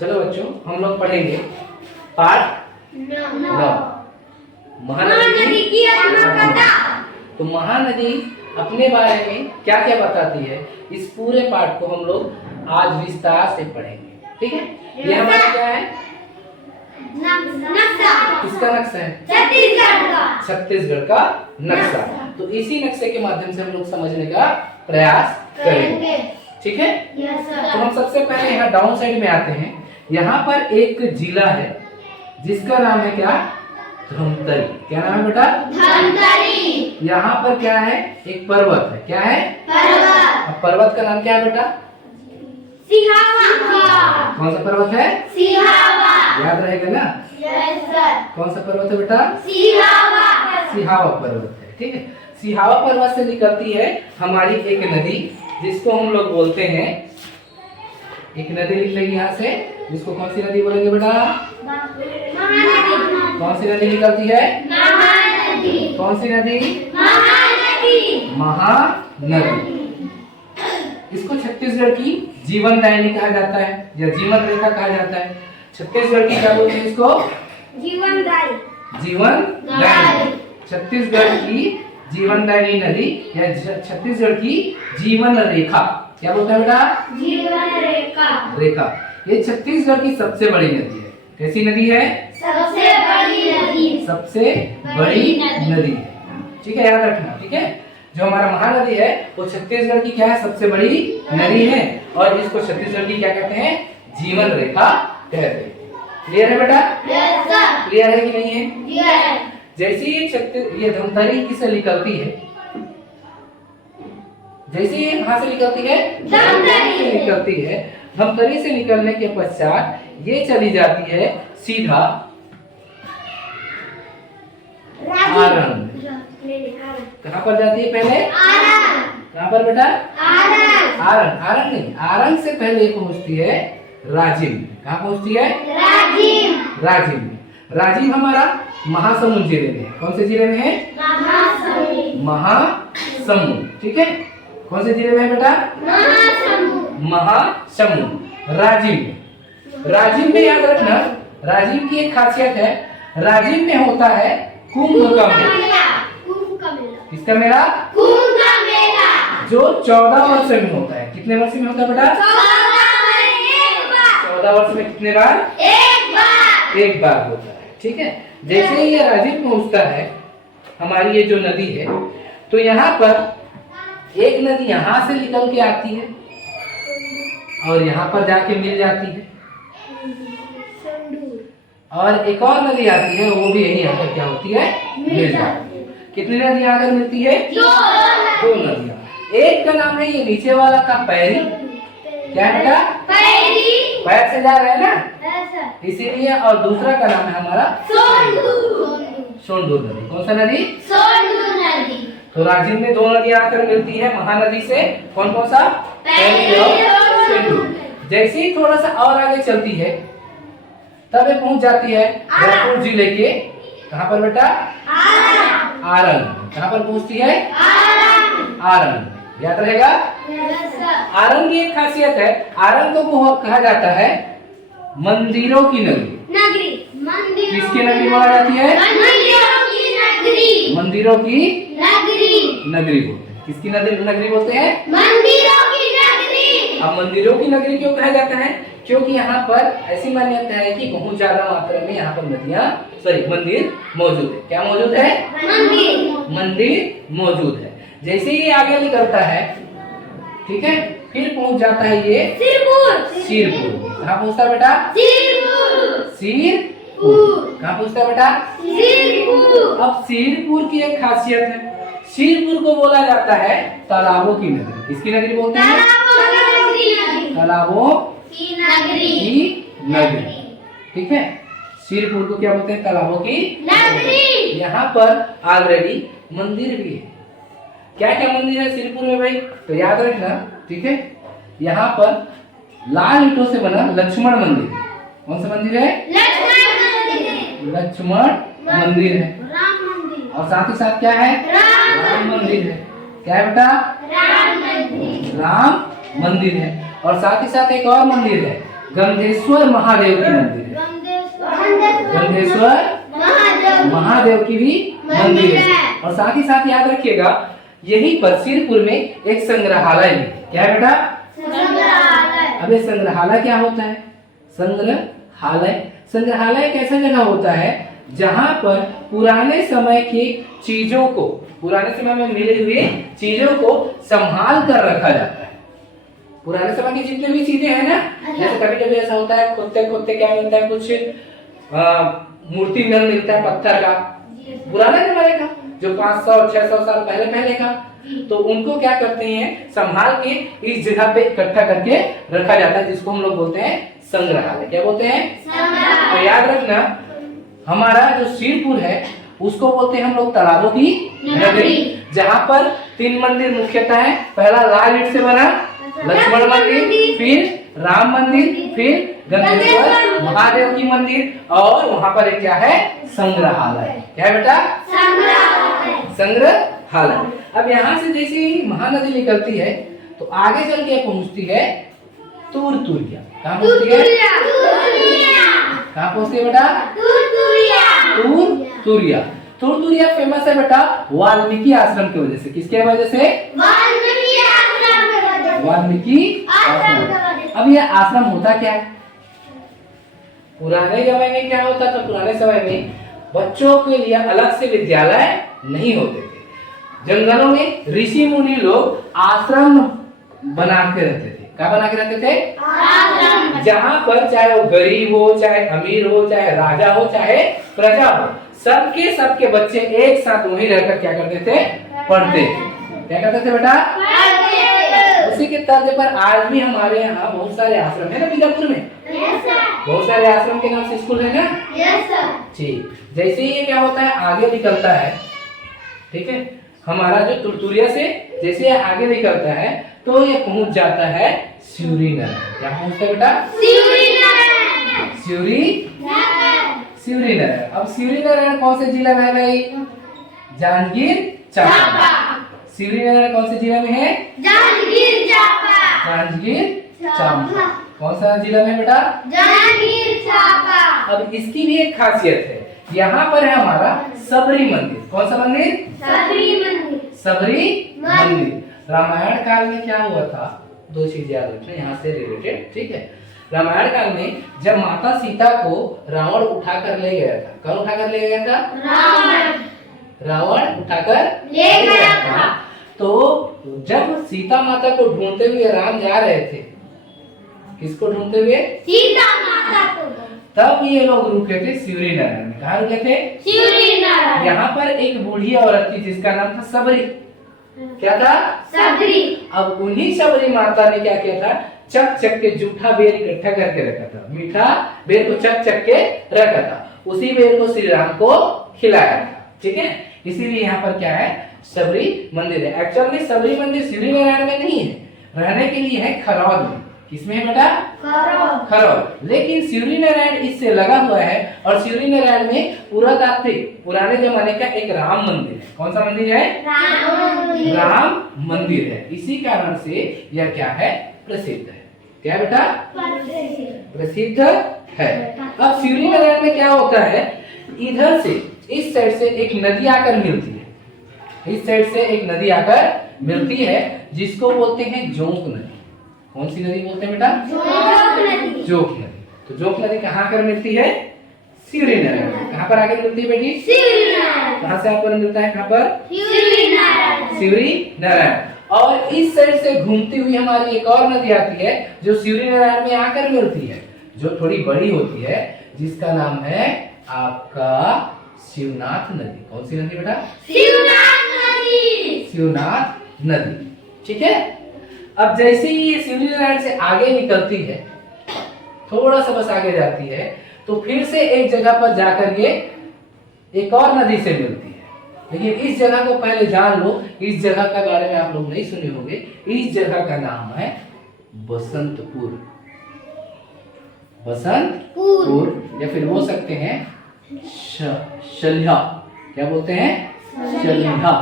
चलो बच्चों, हम लोग पढ़ेंगे पाठ 9 महानदी की आत्मकथा। तो महानदी अपने बारे में क्या क्या बताती है, इस पूरे पाठ को हम लोग आज विस्तार से पढ़ेंगे। ठीक है, ये हमारा क्या है? नक्शा। किसका नक्शा है? छत्तीसगढ़ का नक्शा। तो इसी नक्शे के माध्यम से हम लोग समझने का प्रयास करेंगे। ठीक है, तो हम सबसे पहले यहाँ डाउन साइड में आते हैं। यहाँ पर एक जिला है जिसका नाम है क्या? धमतरी। क्या नाम है बेटा? धमतरी। यहाँ पर क्या है? एक पर्वत है। क्या है? पर्वत। अब पर्वत का नाम क्या है बेटा? सिहावा। कौन सा पर्वत है? सिहावा। याद रहेगा ना? Yes sir. कौन सा पर्वत है बेटा? सिहावा। सिहावा पर्वत है। ठीक है, सिहावा पर्वत से निकलती है हमारी एक नदी, जिसको हम लोग बोलते हैं, एक नदी निकलेगी यहाँ से, जिसको कौन सी नदी बोलेंगे बेटा? महानदी। कौन सी नदी निकलती है? महानदी। कौन सी नदी? महानदी। महानदी। इसको छत्तीसगढ़ की जीवनदायिनी कहा जाता है या जीवन रेखा कहा जाता है। छत्तीसगढ़ की क्या बोलते हैं इसको? जीवनदायी। जीवनदायिनी। छत्तीसगढ़ की जीवनदायिनी नदी या छत्तीसगढ़ की जीवन रेखा। क्या बोलता है बेटा? जीवन रेखा। रेखा। ये छत्तीसगढ़ की सबसे बड़ी नदी है। कैसी नदी है? सबसे बड़ी नदी। सबसे बड़ी नदी है। ठीक है, याद रखना। ठीक है, जो हमारा महानदी है वो छत्तीसगढ़ की क्या है? सबसे बड़ी नदी है, और इसको छत्तीसगढ़ की क्या कहते हैं? जीवन रेखा कहते हैं। क्लियर है बेटा? Yes sir. क्लियर है कि नहीं है? यस। जैसे ये धमतरी किससे निकलती है? जैसे ये कहाँ से निकलती है? धमतरी से निकलती है। धमतरी से निकलने के पश्चात ये चली जाती है सीधा आरंग। कहाँ पर जाती है पहले? कहाँ पर बेटा? आरंग। आरंग नहीं, आरंग से पहले पहुंचती है राजिम। कहाँ पहुंचती है? राजिम। राजिम हमारा महासमुंद जिले में है। कौन से जिले में है? महासमुंद। ठीक है, कौन से जिले में है बेटा? महासमुंद। राजिम में याद रखना, राजिम की एक खासियत है, राजिम में होता है कुंभ का मेला। किसका मेला? कुंभ का मेला। जो 14 वर्ष में होता है। कितने वर्ष में होता है बेटा? 14 वर्ष में कितने बार? एक बार होता है। ठीक है, जैसे ही ये राजिम पहुंचता है, हमारी ये जो नदी है, तो यहाँ पर एक नदी यहाँ से निकल के आती है और यहाँ पर जाके मिल जाती है, और एक और नदी आती है, वो भी यही आकर क्या होती है? मिल जाती है। कितनी नदियां आकर मिलती है? 2 नदियां। एक का नाम है ये नीचे वाला का पैरी। क्या है बेटा? पैर से जा रहा है ना, इसीलिए। और दूसरा का नाम है हमारा सोंडूर नदी। कौन सा नदी? तो राजिम में 2 नदियां आकर मिलती है महानदी से। कौन कौन सा? पैरी और सोंडूर। जैसे ही थोड़ा सा और आगे चलती है, तब ये पहुंच जाती है जयपुर जिले के, कहाँ पर बेटा? आरंग। कहाँ पर पहुंचती है? आरंग। याद रहेगा? आरंग की एक खासियत है, आरंग को कहा जाता है मंदिरों की नगरी। किसकी नगरी बोला जाती है? मंदिरों की नगरी बोलते हैं। किसकी नगरी बोलते हैं? अब मंदिरों की नगरी क्यों कहा जाता है? क्योंकि यहाँ पर ऐसी मान्यता है कि बहुत ज्यादा मात्रा में यहाँ पर मंदिर मौजूद है। क्या मौजूद है? मंदिर मौजूद है। जैसे ही आगे निकलता है, ठीक है, फिर पहुंच जाता है ये सिरपुर। कहाँ पहुंचता है बेटा? सिरपुर। कहाँ पहुंचता है बेटा? अब सिरपुर की एक खासियत है, सिरपुर को बोला जाता है तालाबों की नगरी। किसकी नगरी बोलते हैं? तालाबों की नगरी। ठीक है, सिरपुर को क्या बोलते हैं? तालाबों की नगरी। यहाँ पर ऑलरेडी मंदिर भी है। क्या क्या मंदिर है सिरपुर में भाई? तो याद रखना। ठीक है, यहाँ पर लाल ईंटों से बना लक्ष्मण मंदिर। कौन सा मंदिर है? लक्ष्मण मंदिर है। और साथ ही साथ क्या है? राम मंदिर है। क्या है बेटा? राम मंदिर है। और साथ ही साथ एक और मंदिर है, गंधेश्वर महादेव की मंदिर है। गंधेश्वर महादेव की भी मंदिर है। और साथ ही साथ याद रखिएगा, यही पर सिरपुर में एक संग्रहालय है। क्या है बेटा? अब ये संग्रहालय क्या होता है? संग्रहालय एक ऐसा जगह होता है जहाँ पर पुराने समय की चीजों को, पुराने समय में मिले हुए चीजों को संभाल कर रखा जाता है। पुराने समय की जितनी भी चीजें हैं ना, जैसे कभी कभी ऐसा होता है, खोदते क्या मिलता है, कुछ मूर्ति मिलता है पत्थर का, पुराने जमाने का, जो 500-600 साल पहले का, तो उनको क्या करते हैं, संभाल के इस जगह पे इकट्ठा करके रखा जाता है, जिसको हम लोग बोलते हैं संग्रहालय। क्या बोलते हैं? तो याद रखना, हमारा जो सिरपुर है उसको बोलते हैं हम लोग तालाबों की नगरी, जहाँ पर 3 मंदिर मुख्यतः है। पहला लाल ईंट से बना लक्ष्मण मंदिर, फिर राम मंदिर, फिर गंधेश्वर महादेव की मंदिर, और वहाँ पर एक क्या है? संग्रहालय। क्या है बेटा? संग्रहालय। अब यहाँ से जैसे ही महानदी निकलती है तो आगे चल के पहुँचती है तुरतुरिया। कहाँ पहुँचती है? कहाँ पहुँचती है बेटा? तुरतुरिया फेमस है बेटा वाल्मीकि आश्रम की वजह से। किसके वजह से? वाल्मीकि आश्रम। अब यह आश्रम होता क्या है? पुराने समय में क्या होता था? पुराने समय में बच्चों के लिए अलग से विद्यालय नहीं होते थे। जंगलों में ऋषि मुनि लोग आश्रम बना के रहते थे। क्या बना के रहते थे? जहाँ पर चाहे वो गरीब हो, चाहे अमीर हो, चाहे राजा हो, चाहे प्रजा हो, सबके बच्चे एक साथ वहीं रहकर क्या करते थे? पढ़ते थे। क्या करते थे बेटा? उसी के तर्ज पर आज भी हमारे यहाँ बहुत सारे आश्रम है ना, बीजापुर में बहुत सारे आश्रम के नाम से स्कूल है ना। ठीक, जैसे ही ये क्या होता है, आगे निकलता है, ठीक है, हमारा जो तुरतुरिया से जैसे ये आगे निकलता है तो ये पहुंच जाता है सिवरी नारायण। क्या पहुंचता है बेटा? सिवरी नारायण। अब सिवरी नारायण कौन से जिला में है भाई? जांजगीर चांपा। सिवरी नारायण कौन से जिला में है? जांजगीर चांपा। कौन सा जिला में बेटा? जांजगीर चांपा। अब इसकी भी एक खासियत है, यहाँ पर है हमारा सबरी मंदिर। कौन सा मंदिर? सबरी मंदिर। रामायण काल में क्या हुआ था? 2 चीज याद रखना यहाँ से रिलेटेड, ठीक है। रामायण काल में जब माता सीता को रावण उठाकर ले गया था, कौन उठाकर ले गया था? रावण उठाकर ले गया था। तो जब सीता माता को ढूंढते हुए राम जा रहे थे, किसको ढूंढते हुए? सीता माता को। तब ये लोग रुके थे सिवरी नारायण में। कहाँ रुके थे? सिवरी नारायण। यहाँ पर एक बूढ़ी औरत थी जिसका नाम था सबरी। क्या था? सबरी। अब उन्हीं सबरी माता ने क्या किया था? चक के जूठा बेर इकट्ठा करके रखा था, मीठा बेर को चक के रखा था, उसी बेर को श्री राम को खिलाया था, ठीक है। इसीलिए यहाँ पर क्या है? सबरी मंदिर है। एक्चुअल में सबरी मंदिर सिवरी नारायण में नहीं है, रहने के लिए है खरौद में। किसमें है बेटा? खरौद। लेकिन सिवरी नारायण इससे लगा हुआ है, और सिवरी नारायण में पुरातात्विक पुराने जमाने का एक राम मंदिर है। कौन सा मंदिर है? राम मंदिर है। इसी कारण से यह क्या है? प्रसिद्ध है। क्या बेटा? प्रसिद्ध है। अब सिवरी नारायण में क्या होता है? इधर से इस साइड से एक नदी आकर मिलती है, इस साइड से एक नदी आकर मिलती है, जिसको बोलते हैं जोंक नदी। कौन सी नदी बोलते हैं बेटा? जोंक नदी। तो जोंक नदी कहाँ आकर मिलती है? सिवरी नारायण। कहाँ पर आकर मिलती है बेटी? कहाँ से आपको मिलता है? कहाँ पर? सिवरी नारायण। और इस साइड से घूमती हुई हमारी एक और नदी आती है जो सिवरी नारायण में आकर मिलती है, जो थोड़ी बड़ी होती है, जिसका नाम है आपका शिवनाथ नदी। कौन सी नदी बेटा? शिवनाथ नदी, ठीक है। अब जैसे ही ये सिवरी नारायण से आगे निकलती है, थोड़ा सा बस आगे जाती है, तो फिर से एक जगह पर जाकर ये एक और नदी से मिलती है। लेकिन इस जगह को पहले जान लो, इस जगह के बारे में आप लोग नहीं सुने होंगे। इस जगह का नाम है बसंतपुर। बसंतपुर, या फिर बोल सकते हैं शल्या। क्या बोलते हैं? शल्या।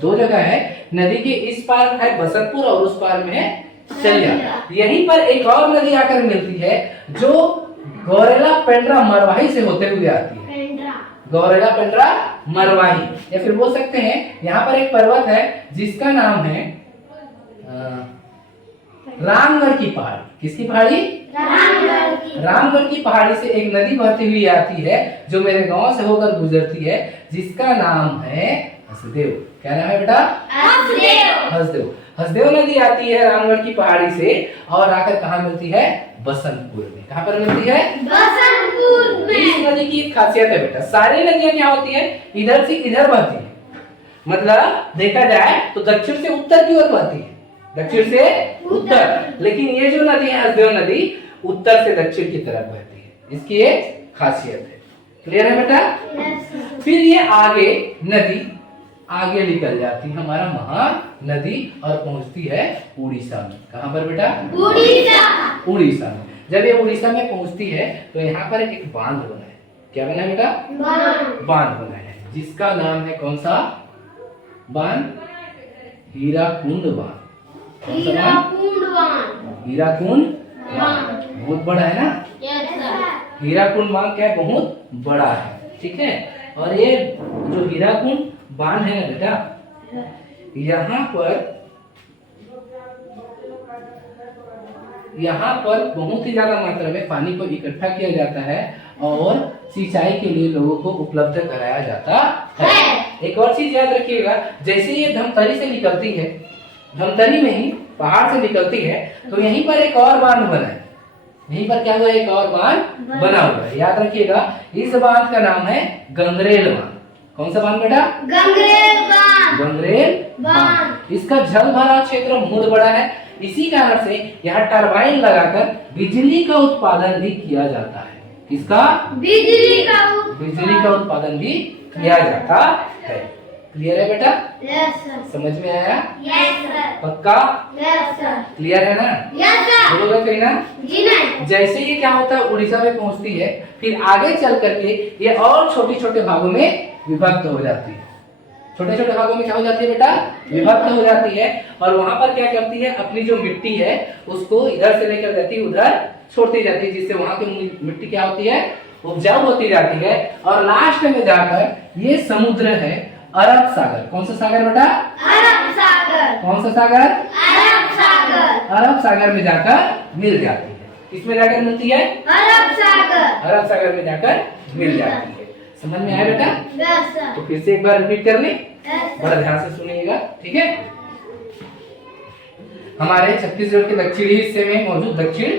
2 जगह है। नदी के इस पार है बसंतपुर और उस पार में है चलिया। यहीं पर एक और नदी आकर मिलती है जो गौरेला पेंड्रा मरवाही से होते हुए आती है। गौरेला पेंड्रा मरवाही, या फिर बोल सकते हैं यहाँ पर एक पर्वत है जिसका नाम है रामगढ़ की पहाड़ी। किसकी पहाड़ी? रामगढ़ की पहाड़ी से एक नदी बहती हुई आती है जो मेरे गांव से होकर गुजरती है, जिसका नाम है हसदेव। क्या नाम है बेटा? हसदेव। हसदेव नदी आती है रामगढ़ की पहाड़ी से और आकर कहाँ मिलती है? बसंतपुर में। कहाँ पर मिलती है? बसंतपुर में। इस नदी की एक खासियत है बेटा, सारी नदियां क्या होती है? इधर से इधर बहती है। मतलब देखा जाए तो दक्षिण से उत्तर की ओर बहती है, दक्षिण से उत्तर। लेकिन ये जो नदी है हसदेव नदी, उत्तर से दक्षिण की तरफ बहती है। इसकी एक खासियत है। क्लियर है बेटा? फिर ये आगे नदी आगे निकल जाती है हमारा महानदी और पहुंचती है उड़ीसा में। कहां पर बेटा? उड़ीसा में। जब ये उड़ीसा में पहुंचती है तो यहाँ पर एक बांध बना है। क्या बना है बेटा? बांध बना है जिसका नाम है कौन सा बांध? हीराकुंड बांध। हीराकुंड बांध बहुत बड़ा है ना? हीराकुंड बांध क्या है? बहुत बड़ा है। ठीक है। और ये जो हीराकुंड बांध है ना बेटा, यहाँ पर बहुत ही ज्यादा मात्रा में पानी को इकट्ठा किया जाता है और सिंचाई के लिए लोगों को उपलब्ध कराया जाता है। एक और चीज याद रखिएगा, जैसे ये धमतरी से निकलती है, धमतरी में ही पहाड़ से निकलती है, तो यहीं पर एक और बांध बना है। यहीं पर क्या हुआ? एक और बांध बना हुआ है। याद रखिएगा, इस बांध का नाम है गंगरेल बांध। कौन सा बांध बेटा? गंगरेल बांध। इसका जल भरा क्षेत्र बहुत बड़ा है, इसी कारण से यहाँ टरबाइन लगाकर बिजली का उत्पादन भी किया जाता है। किसका? बिजली का उत्पादन भी किया जाता है। क्लियर है बेटा? समझ में आया? पक्का? क्लियर है ना? बोलोगे कहीं ना? जैसे ये क्या होता है, उड़ीसा में पहुंचती है, फिर आगे चल करके ये और छोटे छोटे भागों में विभक्त हो जाती है। छोटे छोटे भागों में क्या हो जाती है बेटा? विभक्त हो जाती है। और वहां पर क्या करती है? अपनी जो मिट्टी है उसको इधर से लेकर जाती है, उधर छोड़ती जाती है, जिससे वहां की मिट्टी क्या होती है? उपजाऊ होती जाती है। और लास्ट में जाकर ये समुद्र है अरब सागर। कौन सा सागर बेटा? अरब सागर। कौन सा सागर? अरब सागर। अरब सागर में जाकर मिल जाती है। किसमें जाकर मिलती है? अरब सागर। अरब सागर में जाकर मिल जाती है। समझ में आया बेटा? तो फिर से एक बार रिपीट कर लें, बड़ा ध्यान से सुनिएगा। ठीक है। हमारे छत्तीसगढ़ के दक्षिणी हिस्से में मौजूद, दक्षिण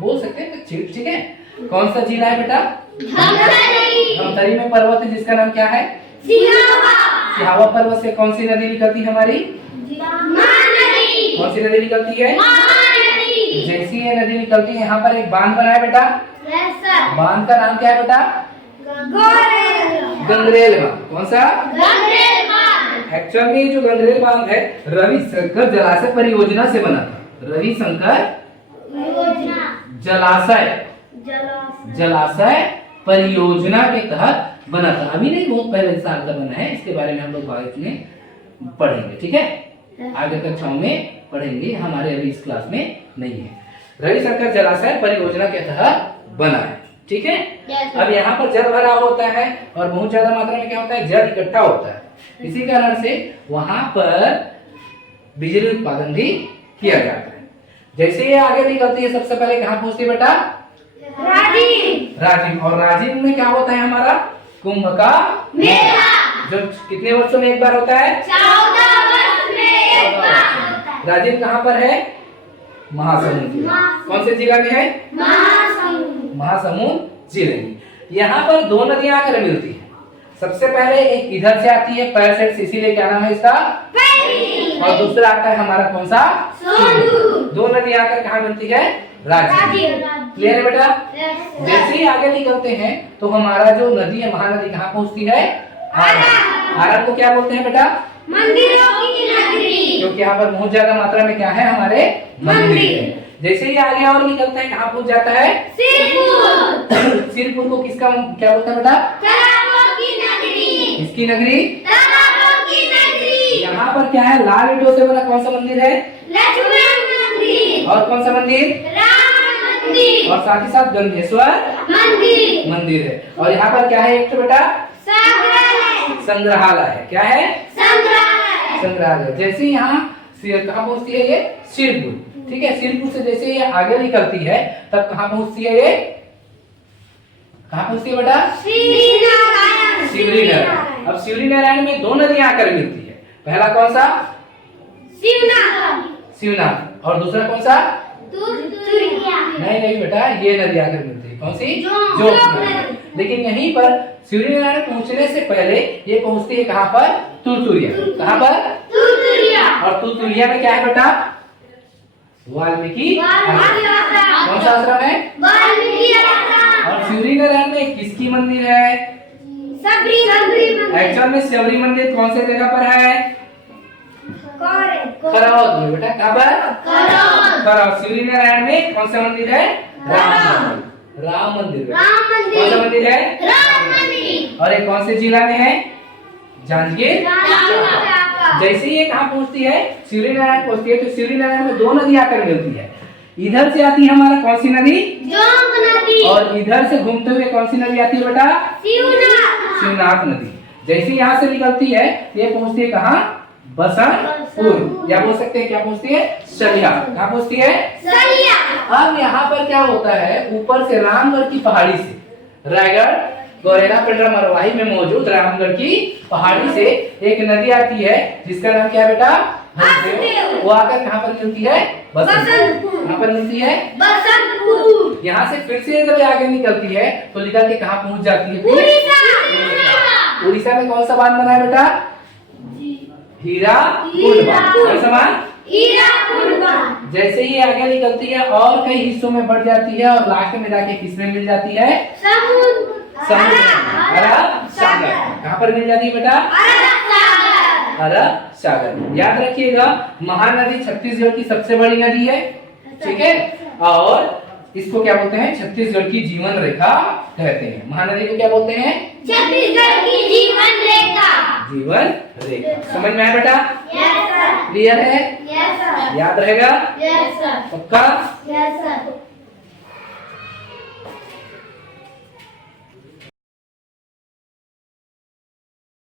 बोल सकते हैं दक्षिण, ठीक है। कौन सा जिला है बेटा? धमतरी में पर्वत है जिसका नाम क्या है? सिहावा पर्वत से कौन सी नदी निकलती है हमारी? कौन सी नदी निकलती है? जैसी ये नदी निकलती है, यहाँ पर एक बांध बना है बेटा। बांध का नाम क्या है बेटा? गंगरेल बांध। कौन सा? एक्चुअल में जो गंगरेल बांध है रविशंकर जलाशय परियोजना से बना था। रविशंकर जलाशय परियोजना के तहत बना था। अभी नहीं, बहुत पहले साल का बना है। इसके बारे में हम लोग बाद में पढ़ेंगे। ठीक है, आगे कक्षाओं में पढ़ेंगे, हमारे अभी इस क्लास में नहीं है। रविशंकर जलाशय परियोजना के तहत बना है। ठीक है। अब यहाँ पर जल भरा होता है और बहुत ज्यादा मात्रा में क्या होता है? जल इकट्ठा होता है। इसी कारण से वहां पर बिजली उत्पादन भी किया जाता है। जैसे ये आगे निकलती है, सबसे पहले कहाँ पहुंचती है बेटा? राजिम। और राजिम में क्या होता है हमारा? कुंभ का मेला, जो कितने वर्षों में एक बार होता है? 14 वर्ष में एक बार। राजिम कहाँ पर है? महासमुंद। कौन से जिला में है? महासमुंद जिले में। यहाँ पर दो नदियां आकर मिलती है। सबसे पहले एक इधर से आती है पैर साइड से, इसीलिए क्या नाम है इसका? और दूसरा आता है हमारा कौन सा? दो नदियां आकर कहाँ मिलती है? राजिम। क्लियर है बेटा? जैसे ही आगे निकलते हैं तो हमारा जो नदी है महानदी कहाँ पहुँचती है? आरन। आरन को क्या बोलते हैं बेटा? मंदिरों की नगरी। क्योंकि यहाँ पर बहुत ज्यादा मात्रा में क्या है? हमारे मंदिर है। जैसे ही आगे और निकलता है कहाँ पहुँच जाता है? सिरपुर। सिरपुर को किसका क्या बोलता है बेटा? तालाबों की नगरी। किसकी नगरी? तालाबों की नगरी। यहाँ पर क्या है? लाल ईंटों से बना कौन सा मंदिर है? लक्ष्मण मंदिर। और कौन सा मंदिर? राम मंदिर। और साथ ही साथ गंगेश्वर मंदिर। मंदिर है। और यहाँ पर क्या है एक तो बेटा? संग्रहालय। संग्रहालय है। क्या है? संग्रहालय। संग्रहालय। जैसे यहाँ कहाँ पहुँचती है ये? सिरपुर। ठीक है, सिरपुर से जैसे ये आगे निकलती है तब कहाँ पहुँचती है ये? कहाँ पहुँचती है बेटा? शिवनारायण। शिवरीनारायण। अब शिवरीनारायण में दो नदियां आकर मिलती है। पहला कौन सा? शिवनाथ। शिवनाथ। और दूसरा कौन सा? तुरिया। नहीं बेटा, ये नदी आकर मिलती है। कौन सी? जोक नदी। लेकिन यहीं पर शिवरीनारायण पहुंचने से पहले ये पहुंचती है कहाँ पर? तुरतुरिया। कहाँ पर? तुरिया। और तुरतुरिया में क्या है बेटा? वाल्मीकि आश्रम। कौन सा आश्रम है? वाल्मीकि आश्रम। और शिवरीनारायण में किसकी मंदिर है? सबरी मंदिर। एक्चुअल में सबरी मंदिर कौन से जगह पर है? खरौद में बेटा। कहाँ पर? खरौद। शिवरीनारायण में कौन सा मंदिर है? राम मंदिर। राम मंदिर। कौन सा मंदिर है? राम मंदिर। और ये कौन से जिला में है? जांजगीर चांपा। जैसे ही ये कहाँ पहुँचती है? शिवरीनारायण पहुँचती है। तो शिवरीनारायण में दो नदी आकर मिलती है। इधर से आती है हमारा कौन सी नदी? जोक नदी। और इधर से घूमते हुए कौन सी नदी आती है बेटा? शिवनाथ। शिवनाथ नदी। जैसे यहाँ से निकलती है ये पहुँचती है कहाँ? बसंतपुर। या बोल सकते हैं क्या पहुँचती है? सलिया। कहाँ पहुँचती है? सलिया। अब यहाँ पर क्या होता है? ऊपर से रामगढ़ की पहाड़ी से रायगढ़ गौरेला पेंड्रा मरवाही में मौजूद रामगढ़ की पहाड़ी से एक नदी आती है जिसका नाम क्या है बेटा? हसदेव। वो आकर कहाँ पर मिलती है? बसंतपुर। कहाँ पर मिलती है? बसंतपुर। यहाँ से फिर से जब आगे निकलती है तो निकल के कहाँ पहुँच जाती है? उड़ीसा। उड़ीसा में कौन सा बांध बना है बेटा? हीराकुंड बांध। कौन सा बांध? हीराकुंड बांध। जैसे ही आगे निकलती है और कई हिस्सों में बढ़ जाती है और लास्ट में जाके किसमें मिल जाती है? समुद्र। अरब सागर। कहाँ पर मिल जाती है बेटा? अरब सागर। अरब सागर। याद रखिएगा, महानदी छत्तीसगढ़ की सबसे बड़ी नदी है। ठीक है, और इसको क्या बोलते हैं? छत्तीसगढ़ की जीवन रेखा कहते हैं। महानदी को क्या बोलते हैं? छत्तीसगढ़ की जीवन रेखा। जीवन रेखा। समझ में आया बेटा? Yes sir. क्लियर है? Yes sir. याद रहेगा? Yes sir. पक्का? Yes sir.